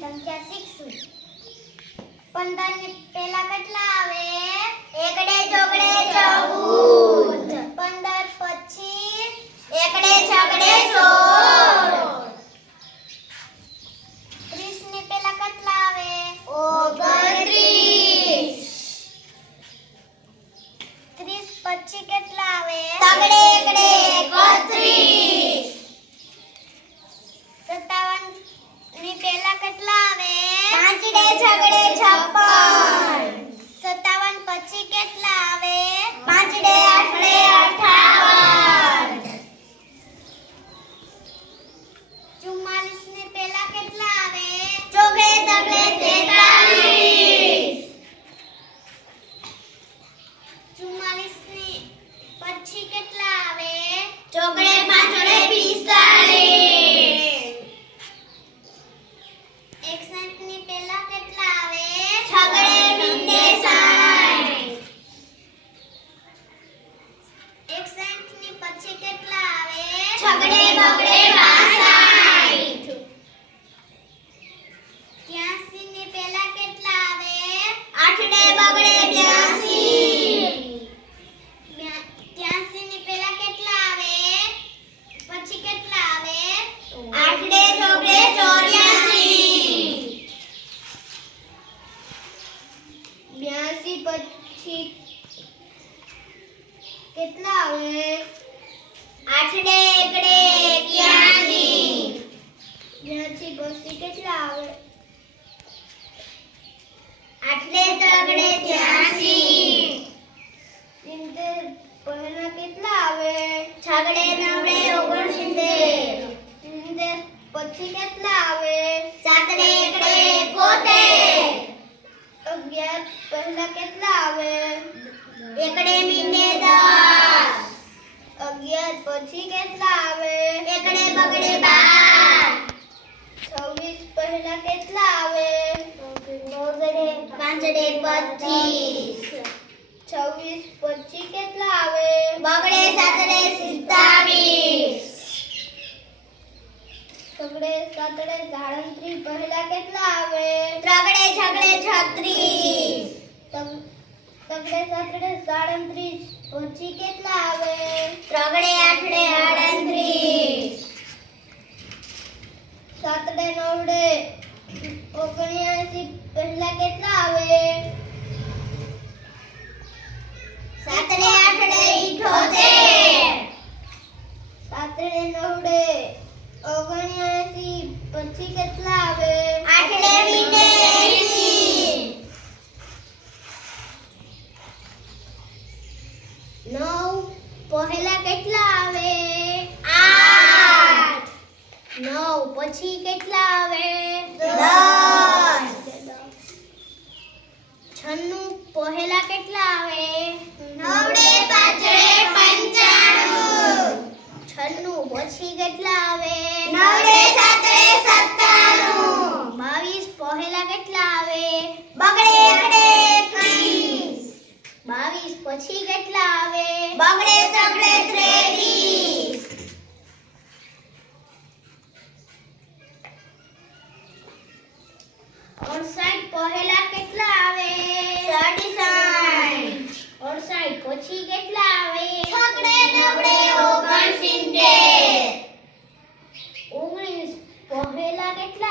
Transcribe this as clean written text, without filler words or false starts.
સંખ્યા શીખશું. 15 ની પહેલા કેટલા આવે? એકડે ચોકડે 14. 15 પછી એકડે છકડે 16. 30 ની પહેલા કેટલા આવે? 29. 30 પછી કેટલા આવે? તગડે એકડે 31. 57 ની પહેલા કેટલા આવે? પાંચડે છગડે 56. 57 પછી કેટલા આવે? પાંચડે આઠડે 58. 44 ની પહેલા કેટલા આવે? ચોકડે તગડે 43. 44 ની પછી કેટલા આવે? ચોકડે પાંચડે 45. 61 ની પહેલા કેટલા આવે? છગડે મીંડે 60. 61 ની પછી કેટલા આવે? છગડે બગડે 62. 83 ની પહેલા કેટલા આવે? આઠડે બગડે 82. 83 ની પહેલા કેટલા આવે? પછી કેટલા આવે? આઠડે ચોકડે 84. 82 પછી કેટલા આવે? આઠડે એકડે 81. 82 પછી કેટલા આવે? આઠડે તગડે 83. 70 પહેલા કેટલા આવે? છગડે નવડે 69. 70 પછી કેટલા આવે? સાતડે એકડે 71. 11 પહેલા કેટલા આવે? એકડે મીંડે 10. 11 પછી કેટલા આવે? એકડે બગડે 12. 26 પહેલા કેટલા આવે? પાંચડે 25. 26 પછી કેટલા આવે? બગડે સાતડે 27. તગડે સાતડે 37 પહેલા કેટલા આવે? ત્રગડે છગડે 36. તગડે સાતડે 37 પછી કેટલા આવે? ત્રગડે આઠડે 38. સાતડે નવડે 79 પહેલા કેટલા આવે? સાતડે આઠડે 78. સાતડે નવડે 79 પછી કેટલા આવે? આઠડે મીંડે 80. 9 પહેલા કેટલા આવે? 8. 9 પછી કેટલા આવે? 10. 96 પહેલા કેટલા આવે? નવડે પાછળે 95. 96 પછી કેટલા આવે? નવડે સાતડે 97. 22 પહેલા કેટલા આવે? બગડે એકડે 21. 22 પછી કેટલા આવે? બગડે તગડે 33. 58 પહેલા કેટલા આવે? 67. 68 પછી કેટલા આવે? છગડે નવડે 69. 19 પહેલા કેટલા